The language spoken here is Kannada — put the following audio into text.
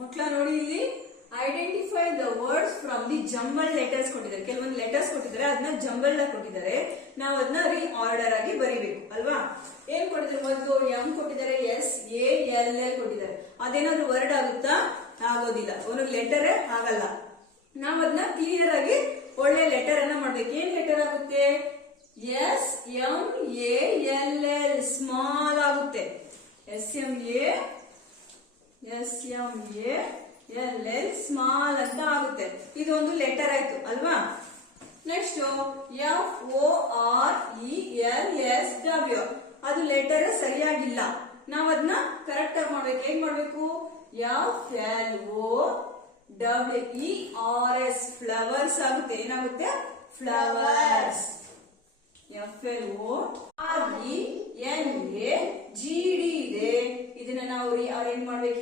ಮಕ್ಕಳ ನೋಡಿ ಇಲ್ಲಿ identify the words from the jumble letters ಕೊಟ್ಟಿದ್ದಾರೆ. ಕೆಲವೊಂದು ಲೆಟರ್ಸ್ ಕೊಟ್ಟಿದ್ದಾರೆ, ಅದನ್ನ ಜಂಬಲ್ ಕೊಟ್ಟಿದ್ದಾರೆ. ನಾವು ಅದನ್ನ ಆರ್ಡರ್ ಆಗಿ ಬರಿಬೇಕು ಅಲ್ವಾ. ಏನ್ ಕೊಟ್ಟಿದ್ದಾರೆ? ಮೊದಲು ಎಂ ಕೊಟ್ಟಿದ್ದಾರೆ, ಎಸ್ ಎ ಎಲ್ ಎಲ್ ಕೊಟ್ಟಿದ್ದಾರೆ. ಅದೇನಾದ್ರೂ ವರ್ಡ್ ಆಗುತ್ತಾ? ಆಗೋದಿಲ್ಲ. ಒಂದೊಂದು ಲೆಟರೇ ಆಗಲ್ಲ. ನಾವು ಅದನ್ನ ಕ್ಲಿಯರ್ ಆಗಿ ಒಳ್ಳೆ ಲೆಟರ್ ಅನ್ನ ಮಾಡ್ಬೇಕು. ಏನ್ ಲೆಟರ್ ಆಗುತ್ತೆ? S M A L L small ಆಗುತ್ತೆ. S M A L L small ಅಂತ ಆಗುತ್ತೆ. ಇದು ಒಂದು ಲೆಟರ್ ಆಯ್ತು ಅಲ್ವಾ. Next F O R E L S W, ಅದು ಲೆಟರ್ ಸರಿಯಾಗಿಲ್ಲ. ನಾವ್ ಅದನ್ನ ಕರೆಕ್ಟ್ ಆಗಿ ಮಾಡ್ಬೇಕು. ಏನ್ ಮಾಡ್ಬೇಕು? F L O W E R S flowers ಆಗುತ್ತೆ. ಏನಾಗುತ್ತೆ? Flowers. F L O R E N A G D ಇದೆ. ಇದನ್ನ ನಾವು ಅರೇಂಜ್ ಮಾಡ್ಬೇಕು.